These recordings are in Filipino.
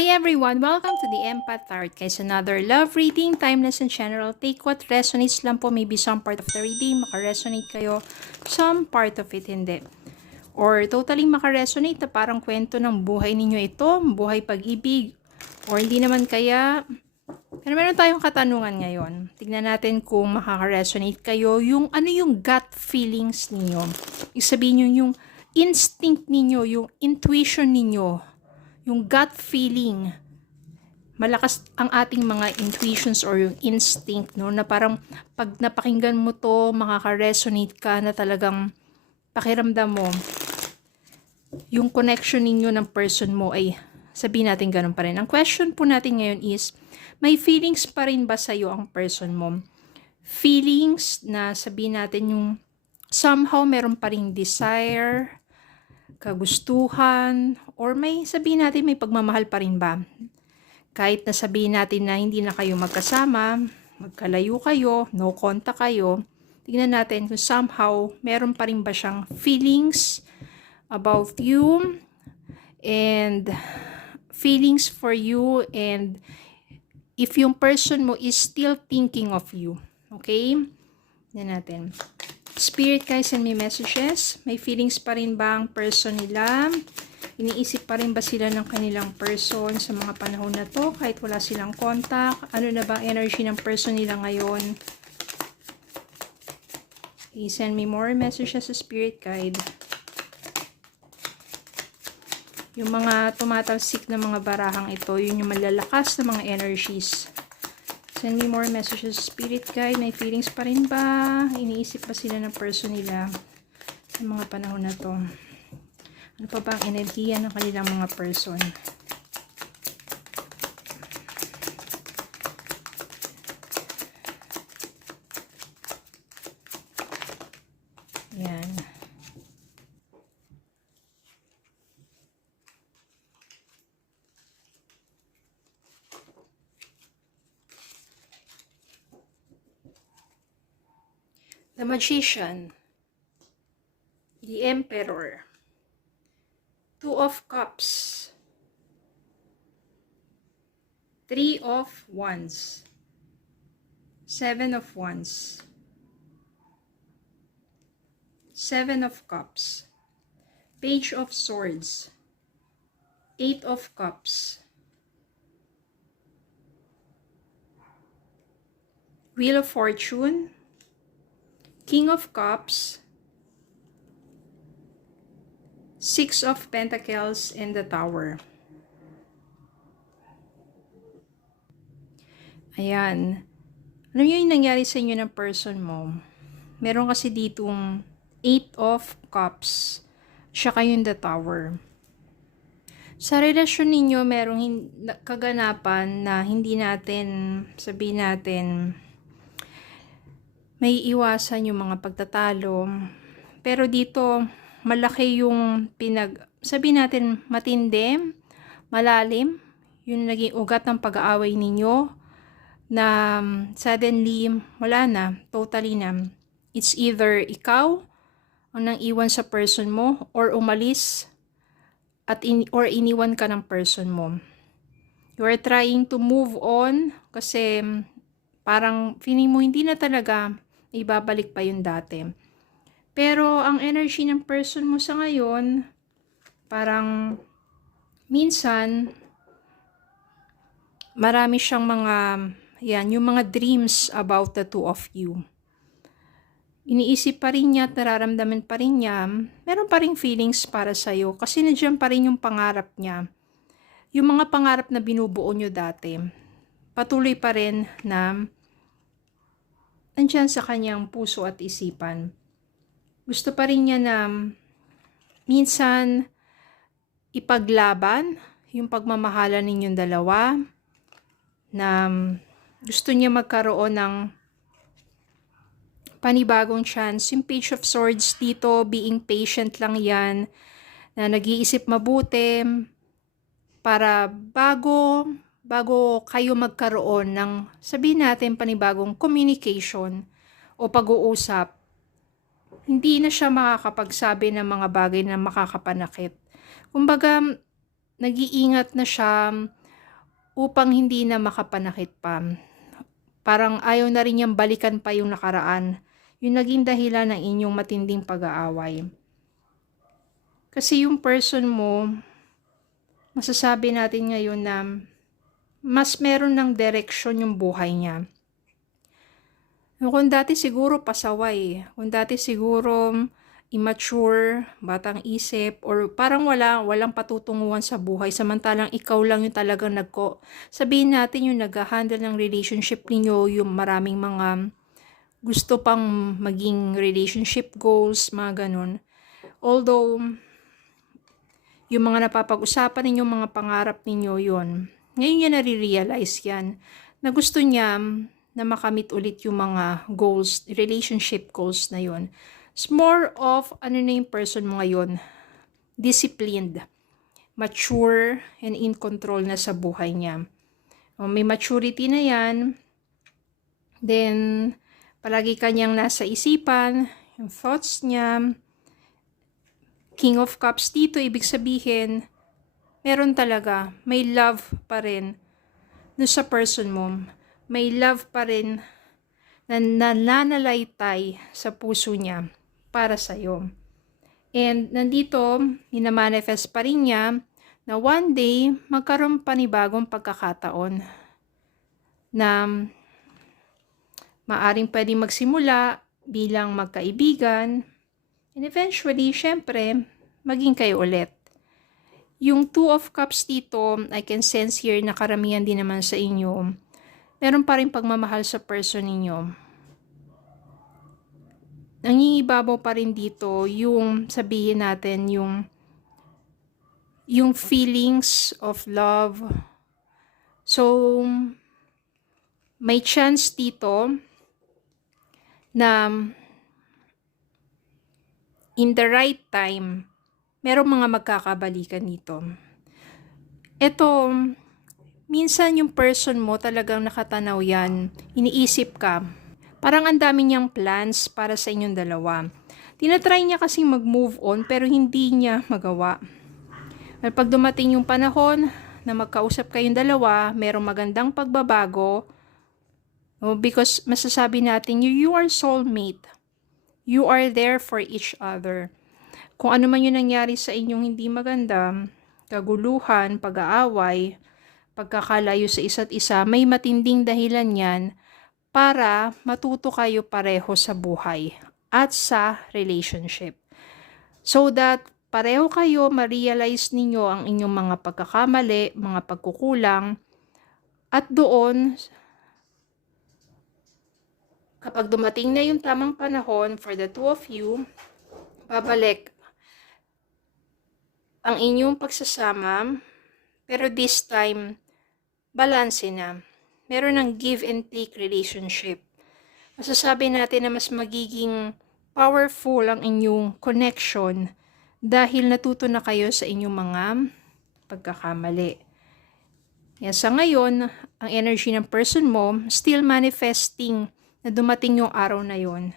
Hi everyone! Welcome to the Empath Tarot. Guys, another love reading, timeless and general. Take what resonates lang po. Maybe some part of the reading, makaresonate kayo. Some part of it, hindi. Or totally makaresonate na parang kwento ng buhay ninyo ito, buhay pag-ibig. Or hindi naman kaya. Pero meron tayong katanungan ngayon. Tignan natin kung makaka-resonate kayo. Yung ano yung gut feelings ninyo. Sabihin nyo yung instinct ninyo, yung intuition ninyo. Yung gut feeling, malakas ang ating mga intuitions or yung instinct, no? Na parang pag napakinggan mo to, makaka-resonate ka na talagang pakiramdam mo. Yung connection ninyo ng person mo ay sabihin natin ganun pa rin. Ang question po natin ngayon is, may feelings pa rin ba sa'yo ang person mo? Feelings na sabihin natin yung somehow meron pa rin desire, kagustuhan, or may sabihin natin may pagmamahal pa rin ba? Kahit na sabihin natin na hindi na kayo magkasama, magkalayo kayo, no contact kayo, tignan natin kung somehow meron pa rin ba siyang feelings about you and feelings for you, and if yung person mo is still thinking of you. Okay? Tignan natin. Spirit guys, send me messages. May feelings pa rin ba ang person nila? Iniisip pa rin ba sila ng kanilang person sa mga panahon na to kahit wala silang contact? Ano na ba energy ng person nila ngayon? Please send me more messages sa spirit guide. Yung mga tumatalsik na mga barahang ito, yun yung malalakas na mga energies. Send me more messages, spirit guide. May feelings pa rin ba? Iniisip pa sila ng person nila sa mga panahon na to? Ano pa ba ang enerhiya ng kanilang mga person? Yan. The Magician, the Emperor, Two of Cups, Three of Wands, Seven of Wands, Seven of Cups, Page of Swords, Eight of Cups, Wheel of Fortune, King of Cups, Six of Pentacles, and the Tower. Ayan. Ano yung nangyari sa inyo ng person mo? Meron kasi ditong Eight of Cups, siya kayong the Tower. Sa relasyon ninyo, merong kaganapan na hindi natin, sabihin natin, may iwasan yung mga pagtatalo. Pero dito, malaki yung sabihin natin, matindi, malalim, yung naging ugat ng pag-aaway ninyo, na suddenly, wala na, totally na. It's either ikaw ang nang iwan sa person mo, or umalis, or iniwan ka ng person mo. You are trying to move on, kasi parang feeling mo hindi na talaga ibabalik pa yung dati. Pero ang energy ng person mo sa ngayon, parang minsan marami siyang mga, yan, yung mga dreams about the two of you. Iniisip pa rin niya at nararamdaman pa rin niya, meron pa rin feelings para sa'yo kasi nandiyan pa rin yung pangarap niya. Yung mga pangarap na binubuo nyo dati, patuloy pa rin na nandiyan sa kanyang puso at isipan. Gusto pa rin niya na minsan ipaglaban yung pagmamahalan ninyong dalawa, na gusto niya magkaroon ng panibagong chance. Yung Page of Swords dito, being patient lang yan, na nag-iisip mabuti para bago kayo magkaroon ng, sabihin natin, panibagong communication o pag-uusap, hindi na siya makakapagsabi ng mga bagay na makakapanakit. Kumbaga, nag-iingat na siya, upang hindi na makapanakit pa. Parang ayaw na rin niyang balikan pa yung nakaraan. Yung naging dahilan ng inyong matinding pag-aaway. Kasi yung person mo, masasabi natin ngayon na mas meron ng direksyon yung buhay niya. Kung dati siguro pasaway, kung dati siguro immature, batang isip, or parang walang patutunguhan sa buhay, samantalang ikaw lang yung talagang sabihin natin yung nag-handle ng relationship ninyo, yung maraming mga gusto pang maging relationship goals, mga ganun. Although, yung mga napapag-usapan ninyo, mga pangarap ninyo, yun. Ngayon niya nare-realize yan, na gusto niya na makamit ulit yung mga goals, relationship goals na yun. It's more of, ano na yung person mo ngayon, disciplined, mature, and in control na sa buhay niya. May maturity na yan, then, palagi kanyang nasa isipan, yung thoughts niya. King of Cups dito, ibig sabihin, meron talaga, may love pa rin doon sa person mo. May love pa rin na nananalaytay sa puso niya para sa'yo. And nandito, minamanifest pa rin niya na one day, magkaroon panibagong pagkakataon na maaring pwedeng magsimula bilang magkaibigan, and eventually, syempre, maging kayo ulit. Yung Two of Cups dito, I can sense here na karamihan din naman sa inyo, meron pa rin pagmamahal sa person ninyo. Nangingibabaw pa rin dito yung sabihin natin, yung feelings of love. So, may chance dito na in the right time, merong mga magkakabalikan dito. Ito, minsan yung person mo talagang nakatanaw yan, iniisip ka. Parang ang dami niyang plans para sa inyong dalawa. Tinatry niya kasing mag-move on pero hindi niya magawa. At pag dumating yung panahon na magkausap kayong dalawa, merong magandang pagbabago, because masasabi natin, you are soulmate. You are there for each other. Kung ano man yung nangyari sa inyong hindi maganda, kaguluhan, pag-aaway, pagkakalayo sa isa't isa, may matinding dahilan yan para matuto kayo pareho sa buhay at sa relationship. So that pareho kayo ma-realize ninyo ang inyong mga pagkakamali, mga pagkukulang, at doon, kapag dumating na yung tamang panahon for the two of you, babalik ang inyong pagsasama, pero this time, balanse na. Meron ng give and take relationship. Masasabi natin na mas magiging powerful ang inyong connection dahil natuto na kayo sa inyong mga pagkakamali. Yan, sa ngayon, ang energy ng person mo still manifesting na dumating yung araw na yon.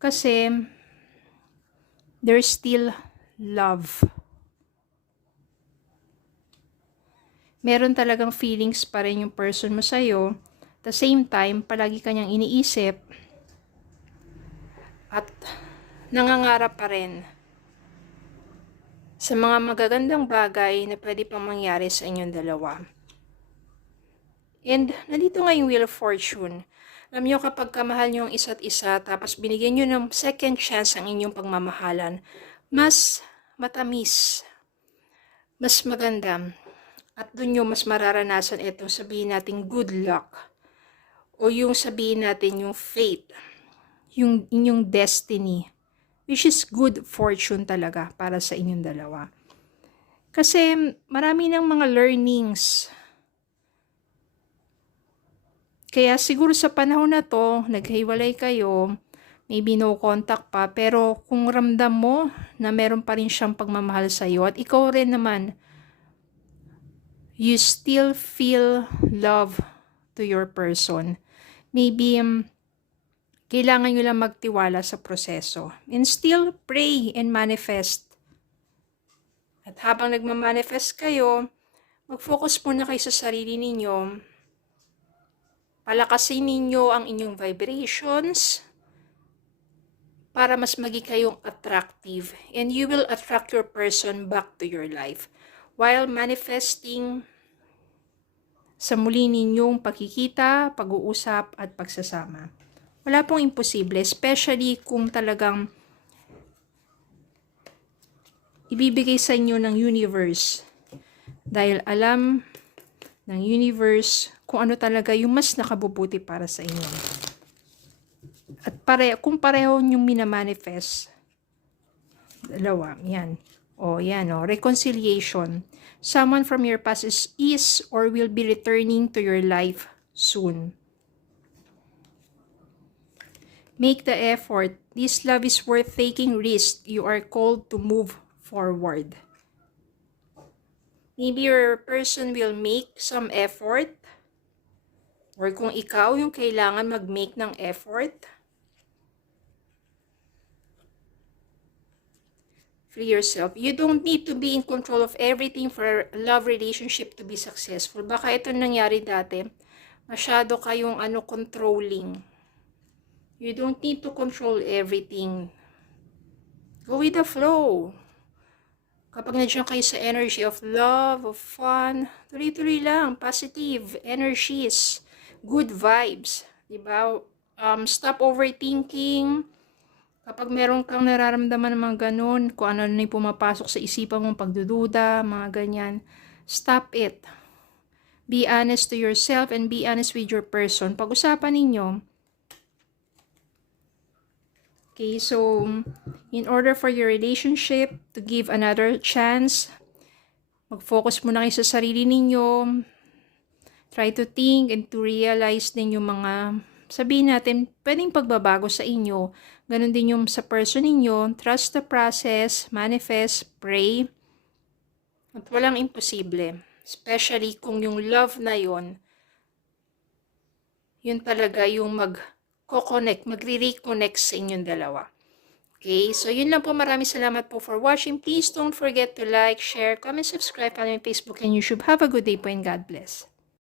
Kasi there's still love. Meron talagang feelings pa rin yung person mo sa'yo. At the same time, palagi kanyang iniisip at nangangarap pa rin sa mga magagandang bagay na pwede pang mangyari sa inyong dalawa. And nandito nga yung Wheel of Fortune. Alam nyo, kapag kamahal nyo ang isa't isa, tapos binigyan nyo ng second chance ang inyong pagmamahalan, mas matamis, mas maganda. At doon yung mas mararanasan itong sabihin natin good luck. O yung sabihin natin yung fate. Yung inyong destiny. Which is good fortune talaga para sa inyong dalawa. Kasi marami ng mga learnings. Kaya siguro sa panahon na to, naghiwalay kayo, maybe no contact pa, pero kung ramdam mo na meron pa rin siyang pagmamahal sa iyo at ikaw rin naman, you still feel love to your person. Maybe kailangan nyo lang magtiwala sa proseso. And still pray and manifest. At habang nagmamanifest kayo, Mag-focus muna kayo sa sarili ninyo. Palakasin ninyo ang inyong vibrations para mas maging kayong attractive. And you will attract your person back to your life while manifesting sa muli ninyong pagkikita, pag-uusap, at pagsasama. Wala pong imposible, especially kung talagang ibibigay sa inyo ng universe. Dahil alam ng universe kung ano talaga yung mas nakabubuti para sa inyo. At kung pareho yung minamanifest, dalawa, yan. Yan, reconciliation. Someone from your past is or will be returning to your life soon. Make the effort. This love is worth taking risk. You are called to move forward. Maybe your person will make some effort. Or kung ikaw yung kailangan mag-make ng effort, free yourself. You don't need to be in control of everything for a love relationship to be successful. Baka ito nangyari dati. Masyado kayong controlling. You don't need to control everything. Go with the flow. Kapag nandiyan kayo sa energy of love, of fun, tuloy-tuloy lang, positive energies, good vibes, diba? Stop overthinking. Kapag meron kang nararamdaman ng mga ganun, kung ano na yung pumapasok sa isipan mong pagdududa, mga ganyan, stop it. Be honest to yourself and be honest with your person. Pag-usapan ninyo. Okay, so in order for your relationship to give another chance, mag-focus muna kayo sa sarili ninyo. Try to think and to realize din yung mga, sabihin natin, pwedeng pagbabago sa inyo. Ganon din yung sa person ninyo. Trust the process, manifest, pray. At walang imposible. Especially kung yung love na yun talaga yung magre-reconnect sa inyong dalawa. Okay, so yun lang po. Maraming salamat po for watching. Please don't forget to like, share, comment, subscribe, follow me on Facebook and YouTube. Have a good day po and God bless.